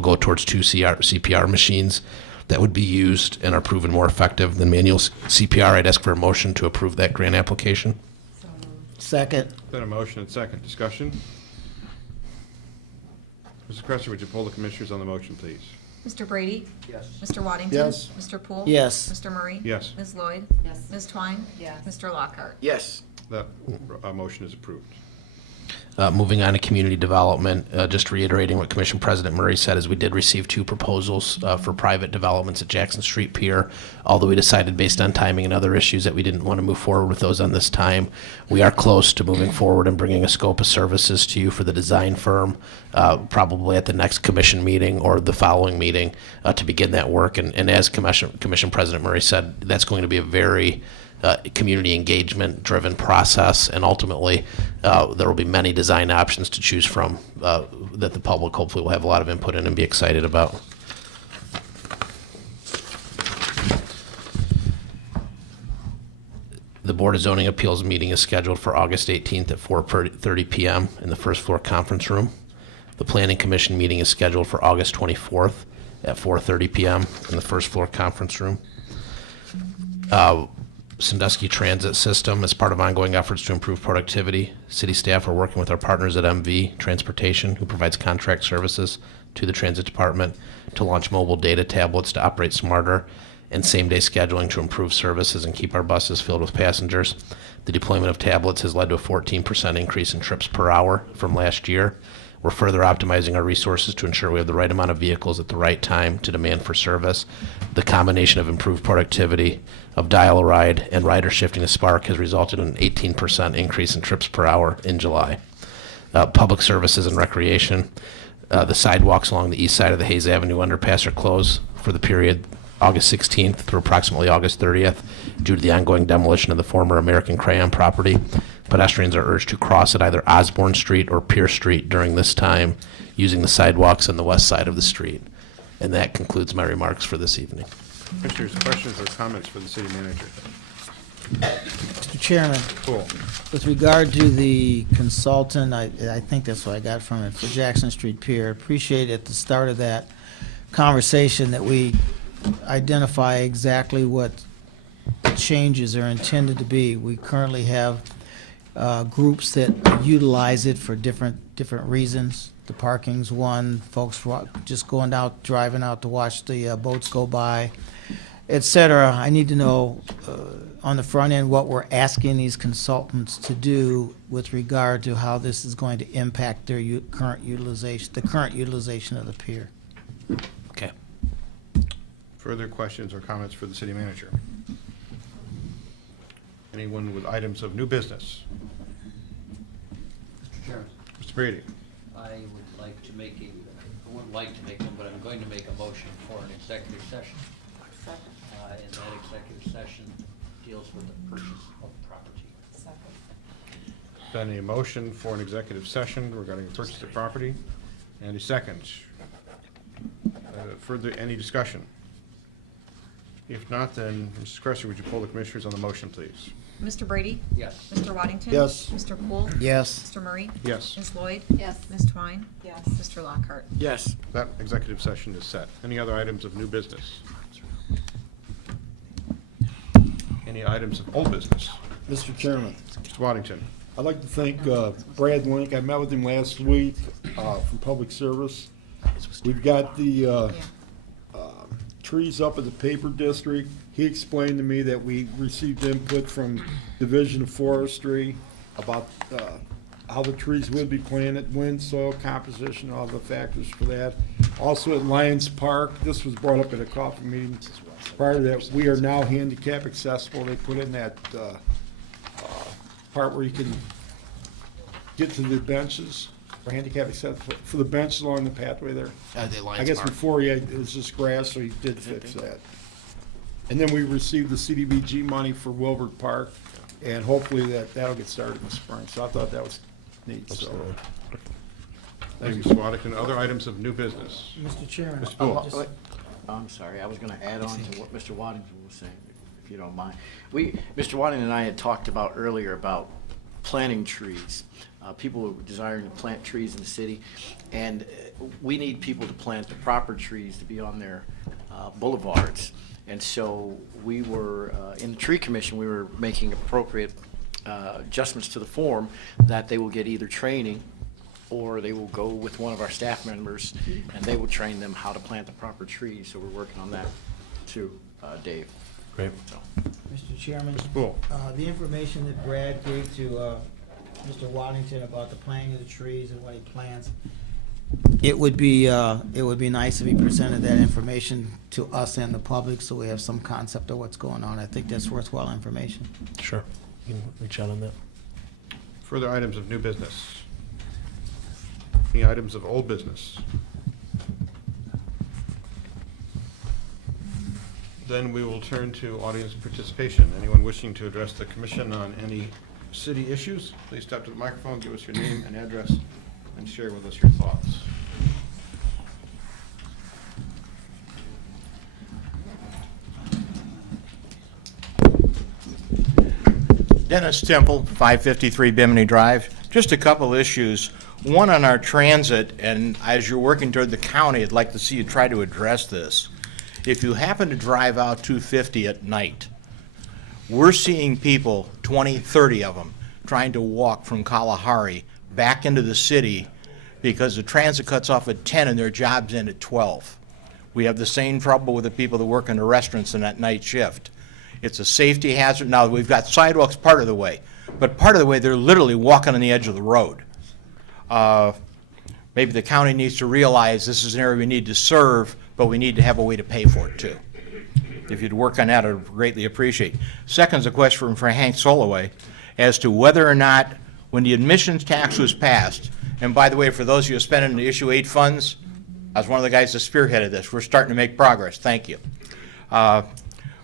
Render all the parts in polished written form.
will go towards two CPR machines that would be used and are proven more effective than manual CPR. I'd ask for a motion to approve that grant application. Second. Then a motion and second. Discussion? Mrs. Cresser, would you poll the commissioners on the motion, please? Mr. Brady? Yes. Mr. Waddington? Yes. Mr. Poole? Yes. Mr. Murray? Yes. Ms. Lloyd? Yes. Ms. Twine? Yes. Mr. Lockhart? Yes. That motion is approved. Moving on to community development, just reiterating what Commission President Murray said, is we did receive two proposals for private developments at Jackson Street Pier. Although we decided based on timing and other issues that we didn't want to move forward with those on this time, we are close to moving forward and bringing a scope of services to you for the design firm, probably at the next commission meeting or the following meeting to begin that work. And as Commission President Murray said, that's going to be a very community engagement driven process, and ultimately there will be many design options to choose from that the public hopefully will have a lot of input in and be excited about. The Board of Zoning Appeals meeting is scheduled for August 18th at 4:30 p.m. in the first floor conference room. The Planning Commission meeting is scheduled for August 24th at 4:30 p.m. in the first floor conference room. Sandusky Transit System, as part of ongoing efforts to improve productivity, city staff are working with our partners at MV Transportation, who provides contract services to the transit department, to launch mobile data tablets to operate smarter and same-day scheduling to improve services and keep our buses filled with passengers. The deployment of tablets has led to a 14% increase in trips per hour from last year. We're further optimizing our resources to ensure we have the right amount of vehicles at the right time to demand for service. The combination of improved productivity, of dial-a-ride, and rider shifting to Spark has resulted in an 18% increase in trips per hour in July. Public services and recreation. The sidewalks along the east side of the Hayes Avenue underpass are closed for the period August 16th through approximately August 30th due to the ongoing demolition of the former American Crayon property. Pedestrians are urged to cross at either Osborne Street or Pierce Street during this time, using the sidewalks on the west side of the street. And that concludes my remarks for this evening. Commissioners, questions or comments for the city manager? Mr. Chairman, Cool. with regard to the consultant, I think that's what I got from it, for Jackson Street Pier, appreciate at the start of that conversation that we identify exactly what the changes are intended to be. We currently have groups that utilize it for different reasons. The parking's one, folks just going out, driving out to watch the boats go by, et cetera. I need to know on the front end what we're asking these consultants to do with regard to how this is going to impact their current utilization of the pier. Okay. Further questions or comments for the city manager? Anyone with items of new business? Mr. Chairman, Mr. Brady? I would like to make I wouldn't like to make one, but I'm going to make a motion for an executive session. And that executive session deals with the purchase of property. Then a motion for an executive session regarding the purchase of property. And a second. Further, any discussion? If not, then Mrs. Cresser, would you poll the commissioners on the motion, please? Mr. Brady? Yes. Mr. Waddington? Yes. Mr. Poole? Yes. Mr. Murray? Yes. Ms. Lloyd? Yes. Ms. Twine? Yes. Mr. Lockhart? Yes. That executive session is set. Any other items of new business? Any items of old business? Mr. Chairman, Mr. Waddington? I'd like to thank Brad Link. I met with him last week from Public Service. We've got the trees up at the paper district. He explained to me that we received input from Division of Forestry about how the trees would be planted, wind, soil composition, all the factors for that. Also at Lions Park, this was brought up at a coffee meeting prior to that, we are now handicap accessible. They put in that part where you can get to the benches, for handicap accessible, for the benches along the pathway there. I guess before it was just grass, so he did fix that. And then we received the CDBG money for Wilbur Park, and hopefully that'll get started in the spring. So I thought that was neat. So. Thank you, Mr. Waddington. Other items of new business? Mr. Chairman. Mr. Poole? just- I'm sorry, I was going to add on to what Mr. Waddington was saying, if you don't mind. Mr. Waddington and I had talked about earlier about planting trees. People are desiring to plant trees in the city, and we need people to plant the proper trees to be on their boulevards. And so we were, in the tree commission, we were making appropriate adjustments to the form that they will get either training or they will go with one of our staff members and they will train them how to plant the proper trees. So we're working on that too, Dave. Great. So, Mr. Chairman, Cool. the information that Brad gave to Mr. Waddington about the planting of the trees and what he plans, it would be nice if he presented that information to us and the public so we have some concept of what's going on. I think that's worthwhile information. Sure. You can reach out on that. Further items of new business? Any items of old business? Then we will turn to audience participation. Anyone wishing to address the commission on any city issues, please step to the microphone, give us your name and address, and share with us your thoughts. Dennis Temple, 553 Bimini Drive. Just a couple issues. One on our transit, and as you're working toward the county, I'd like to see you try to address this. If you happen to drive out 250 at night, we're seeing people, 20, 30 of them, trying to walk from Kalahari back into the city because the transit cuts off at 10 and their jobs end at 12. We have the same trouble with the people that work in the restaurants in that night shift. It's a safety hazard. Now, we've got sidewalks part of the way, but part of the way they're literally walking on the edge of the road. Maybe the county needs to realize this is an area we need to serve, but we need to have a way to pay for it too. If you'd work on that, I'd greatly appreciate. Second's a question for Hank Soloway as to whether or not, when the admissions tax was passed, and by the way, for those of you who spent in the issue 8 funds, I was one of the guys that spearheaded this. We're starting to make progress. Thank you.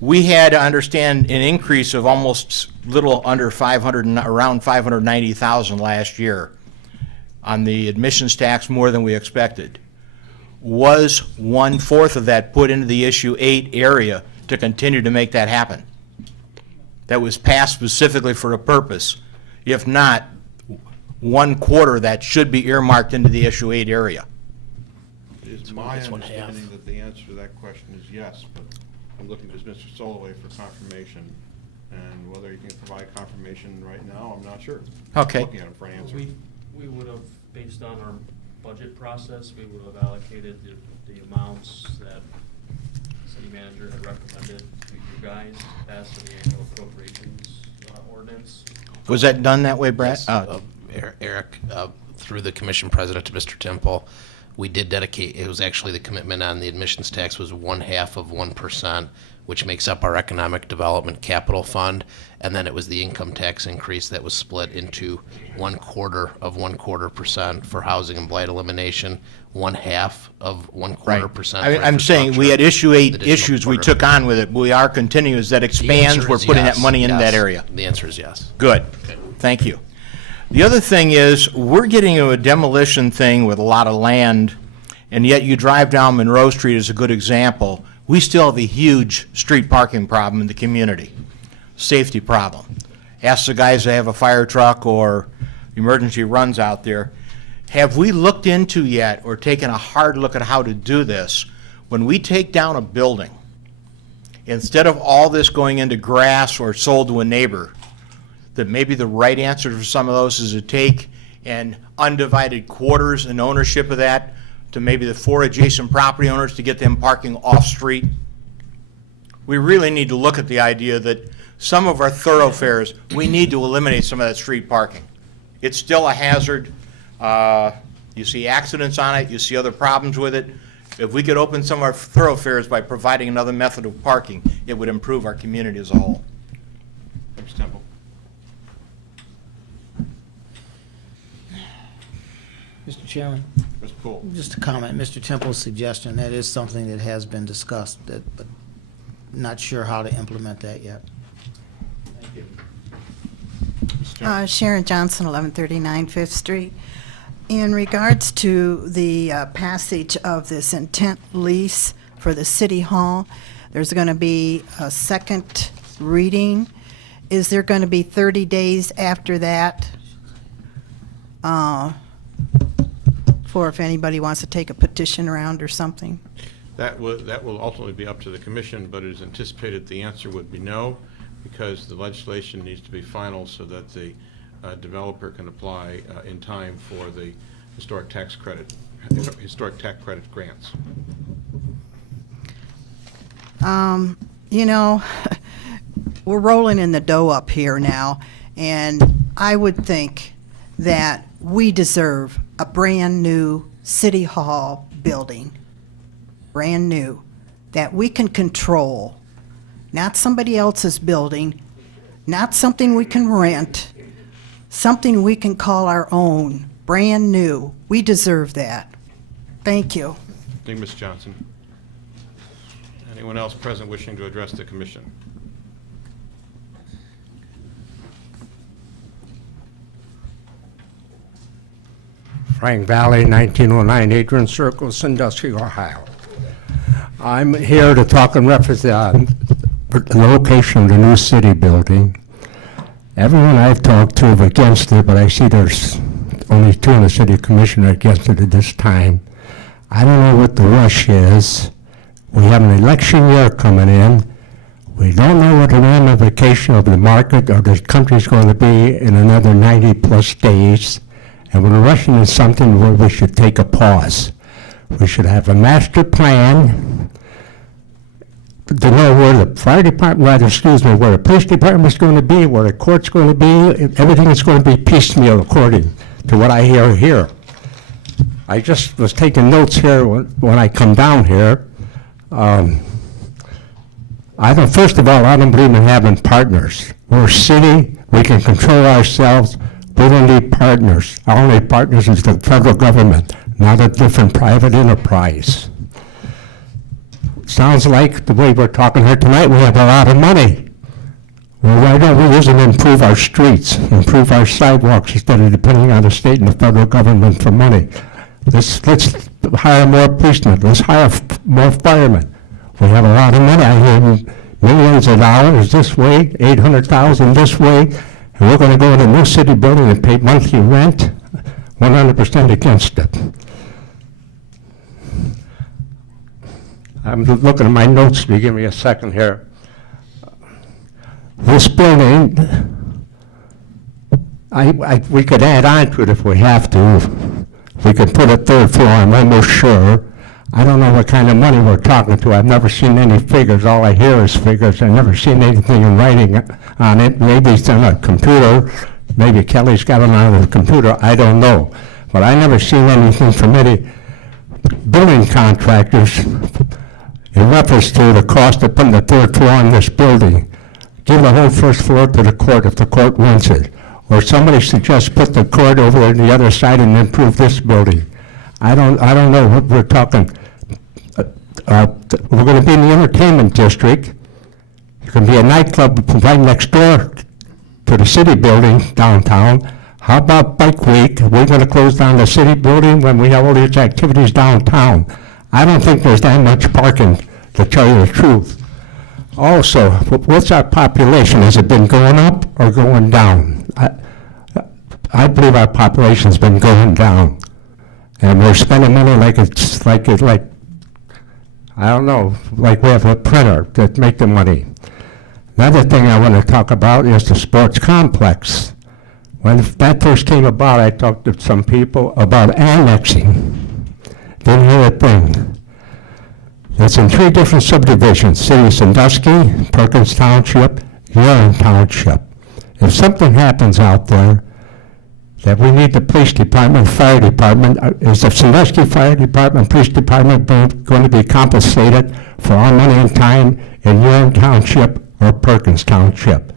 We had to understand an increase of almost little under 500, around 590,000 last year on the admissions tax, more than we expected. Was 1/4 of that put into the issue 8 area to continue to make that happen? That was passed specifically for a purpose. If not, 1/4 of that should be earmarked into the issue 8 area. It's my It's 1/2. understanding that the answer to that question is yes, but I'm looking to Mr. Soloway for confirmation, and whether he can provide confirmation right now, I'm not sure. Okay. Looking at him for an answer. We would have, based on our budget process, we would have allocated the amounts that the city manager had recommended to you guys to pass the annual appropriations ordinance. Was that done that way, Brad? Yes, Eric, through the commission president to Mr. Temple, we did dedicate, it was actually the commitment on the admissions tax was 1/2 of 1%, which makes up our economic development capital fund. And then it was the income tax increase that was split into 1/4 of 1/4% for housing and blight elimination, 1/2 of 1/4%. for I'm saying we had issue 8 additional issues we 1/4. took on with it. We are continuing as that The expands, answer we're is putting that yes, money in that yes. area. The answer is yes. Good, thank you. The other thing is, we're getting into a demolition thing with a lot of land, and yet you drive down Monroe Street as a good example. We still have a huge street parking problem in the community, safety problem. Ask the guys that have a fire truck or emergency runs out there. Have we looked into yet or taken a hard look at how to do this? When we take down a building, instead of all this going into grass or sold to a neighbor, that maybe the right answer for some of those is to take and undivided quarters and ownership of that to maybe the 4 adjacent property owners to get them parking off-street. We really need to look at the idea that some of our thoroughfares, we need to eliminate some of that street parking. It's still a hazard. You see accidents on it, you see other problems with it. If we could open some of our thoroughfares by providing another method of parking, it would improve our community as a whole. Mr. Temple. Mr. Chairman, Mr. Poole. just a comment, Mr. Temple's suggestion, that is something that has been discussed, but not sure how to implement that yet. Thank you. Mr. Temple. Sharon Johnson, 1139 Fifth Street. In regards to the passage of this intent lease for the City Hall, there's going to be a second reading, is there going to be 30 days after that? For if anybody wants to take a petition around or something? That will ultimately be up to the commission, but it is anticipated the answer would be no, because the legislation needs to be final so that the developer can apply in time for the historic tax credit grants. You know, we're rolling in the dough up here now, and I would think that we deserve a brand-new City Hall building, brand new, that we can control, not somebody else's building, not something we can rent, something we can call our own, brand new. We deserve that. Thank you. Thank you, Ms. Johnson. Anyone else present wishing to address the commission? Frank Valley, 1909 Adrian Circle, Sandusky, Ohio. I'm here to talk and represent the location of the new city building. Everyone I've talked to is against it, but I see there's only 2 in the city commission are against it at this time. I don't know what the rush is. We have an election year coming in. We don't know what the ramification of the market or the country's going to be in another 90-plus days. And we're rushing into something where we should take a pause. We should have a master plan to know where the fire department, where the police department's going to be, where the court's going to be. Everything is going to be piecemeal according to what I hear here. I just was taking notes here when I come down here. First of all, I don't believe in having partners. We're a city, we can control ourselves. We don't need partners. Our only partners is the federal government, not a different private enterprise. Sounds like the way we're talking here tonight, we have a lot of money. Well, why don't we use it to improve our streets, improve our sidewalks, instead of depending on the state and the federal government for money? Let's hire more policemen. Let's hire more firemen. We have a lot of money. I hear millions of dollars this way, 800,000 this way. And we're going to go in a new city building and pay monthly rent, 100% against it. I'm looking at my notes, if you give me a second here. This building, we could add on to it if we have to. We could put a 3rd floor, I'm almost sure. I don't know what kind of money we're talking to. I've never seen any figures. All I hear is figures. I've never seen anything in writing on it. Maybe it's on a computer. Maybe Kelly's got it on the computer. I don't know. But I never seen anything from any building contractors in reference to the cost of putting the 3rd floor on this building. Give the whole 1st floor to the court if the court wants it. Or somebody suggests put the court over on the other side and improve this building. I don't know what we're talking. We're going to be in the entertainment district. There's going to be a nightclub right next door to the city building downtown. How about Bike Week? We're going to close down the city building when we have all these activities downtown. I don't think there's that much parking, to tell you the truth. Also, what's our population? Has it been going up or going down? I believe our population's been going down. And we're spending money like I don't know, like we have a printer that make the money. Another thing I want to talk about is the sports complex. When that first came about, I talked to some people about annexing. Didn't hear a thing. It's in 3 different subdivisions: City of Sandusky, Perkins Township, Huron Township. If something happens out there, that we need the police department, fire department. Is the Sandusky Fire Department, police department going to be compensated for our money and time in Huron Township or Perkins Township?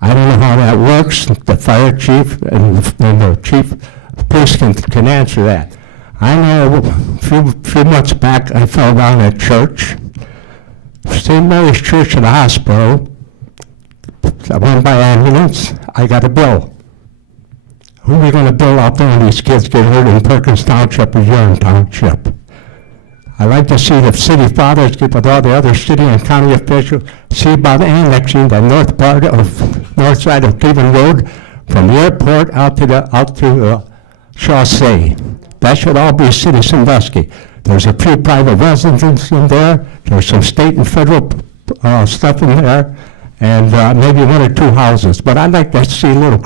I don't know how that works. The fire chief and the chief of police can answer that. I know a few months back I fell down at church, St. Mary's Church at the hospital. I went by ambulance. I got a bill. Who are we going to bill out there when these kids get hurt in Perkins Township or Huron Township? I like to see the city fathers get with all the other city and county officials, see about annexing the north part of north side of Cleveland Road, from the airport out to Chaussee. That should all be City of Sandusky. There's a few private residences in there, there's some state and federal stuff in there, and maybe one or two houses. But I'd like to see a little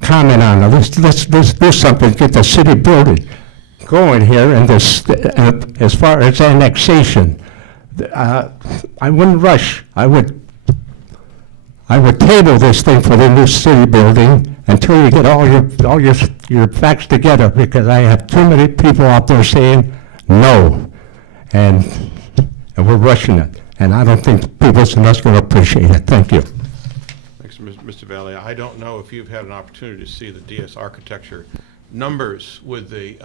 comment on it. Let's do something, get the city building going here, and this, as far as annexation, I wouldn't rush. I would table this thing for the new city building until you get all your facts together, because I have too many people out there saying no, and we're rushing it, and I don't think people in Sandusky will appreciate it. Thank you. Thanks, Mr. Valley. I don't know if you've had an opportunity to see the DS architecture numbers with the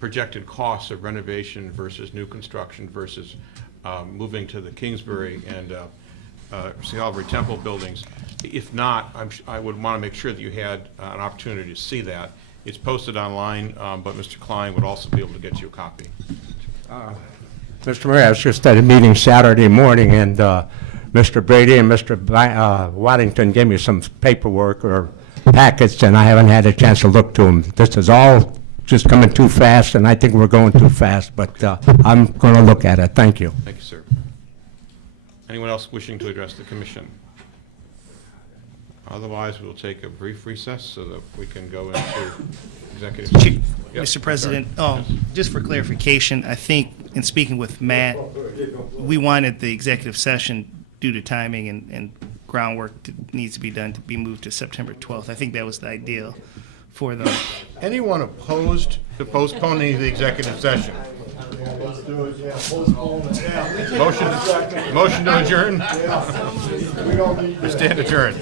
projected costs of renovation versus new construction versus moving to the Kingsbury and Calvary Temple buildings. If not, I would want to make sure that you had an opportunity to see that. It's posted online, but Mr. Klein would also be able to get you a copy. Mr. Mayor, I was just at a meeting Saturday morning, and Mr. Brady and Mr. Waddington gave me some paperwork or packets, and I haven't had a chance to look to them. This is all just coming too fast, and I think we're going too fast, but I'm going to look at it. Thank you. Thank you, sir. Anyone else wishing to address the commission? Otherwise, we'll take a brief recess so that we can go into executive session. Yep. Mr. President, Yes. just for clarification, I think in speaking with Matt, we wanted the executive session due to timing and groundwork that needs to be done to be moved to September 12th. I think that was the ideal for the, Anyone opposed to postponing the executive session? Motion to adjourn? We stand adjourned.